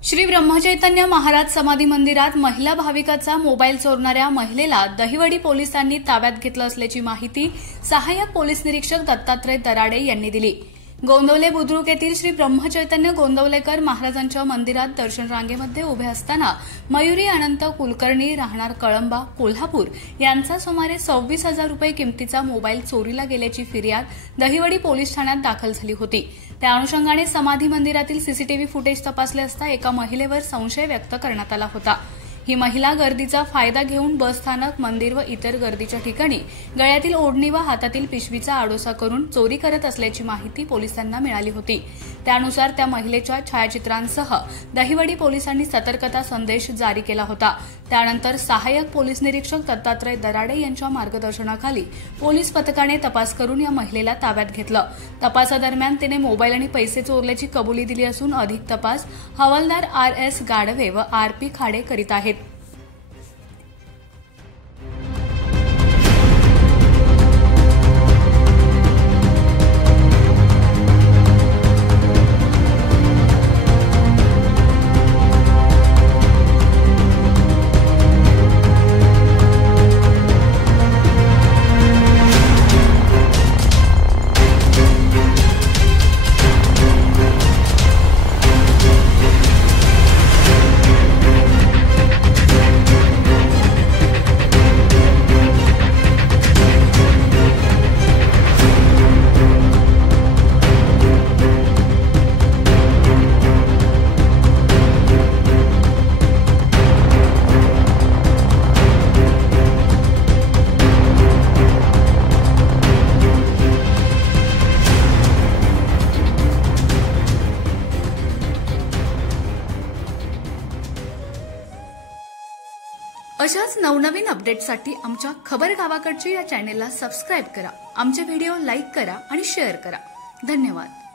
श्री ब्रह्मचैतन्य महाराज समाधी मंदिरात महिला भाविकाचा मोबाईल चोरणाऱ्या महिलेला दहिवडी पोलिसांनी ताब्यात घेतलं असल्याची माहिती सहाय्यक पोलीस निरीक्षक दत्तात्रय दराडे यांनी दिली। गोंदवले बुद्रुक येथील श्री ब्रह्मचैतन्य गोंदवलेकर महाराजांच्या मंदिरात दर्शन रांगेमध्ये उभे असताना मयुरी अनंत कुलकर्णी राहणार कळंबा कोल्हापूर यांचा सुमारे 26,000 रुपये किमतीचा मोबाईल चोरीला गेल्याची फिर्याद दहिवडी पोलीस ठाण्यात दाखल झाली होती। त्या अनुषंगाने समाधी मंदिरातील सीसीटीव्ही फुटेज तपासले असता एका महिलेवर संशय व्यक्त करण्यात आला होता। ही महिला गर्दीचा फायदा घेऊन बस स्थानक, मंदिर व इतर गर्दीच्या ठिकाणी गळ्यातील ओढणी व हातातील पिशवीचा आडोसा करून चोरी करत असल्याची माहिती पोलिसांना मिळाली होती। त्यानुसार त्या महिलेच्या छायाचित्रांसह दहिवडी पोलिसांनी सतर्कता संदेश जारी केला होता। त्यानंतर सहाय्यक पोलीस निरीक्षक दत्तात्रय दराडे यांच्या मार्गदर्शनाखाली पोलीस पथकाने तपास करून या महिलेला ताब्यात घेतलं। तपासादरम्यान तिने मोबाईल आणि पैसे चोरल्याची कबुली दिली असून अधिक तपास हवालदार RS गाडवे व RP खाडे करीत आहेत। अशाच नवनवीन अपडेट्ससाठी आमच्या खबर गावाकडची या चॅनेलला सबस्क्राइब करा, आमचे व्हिडिओ लाईक करा आणि शेअर करा। धन्यवाद।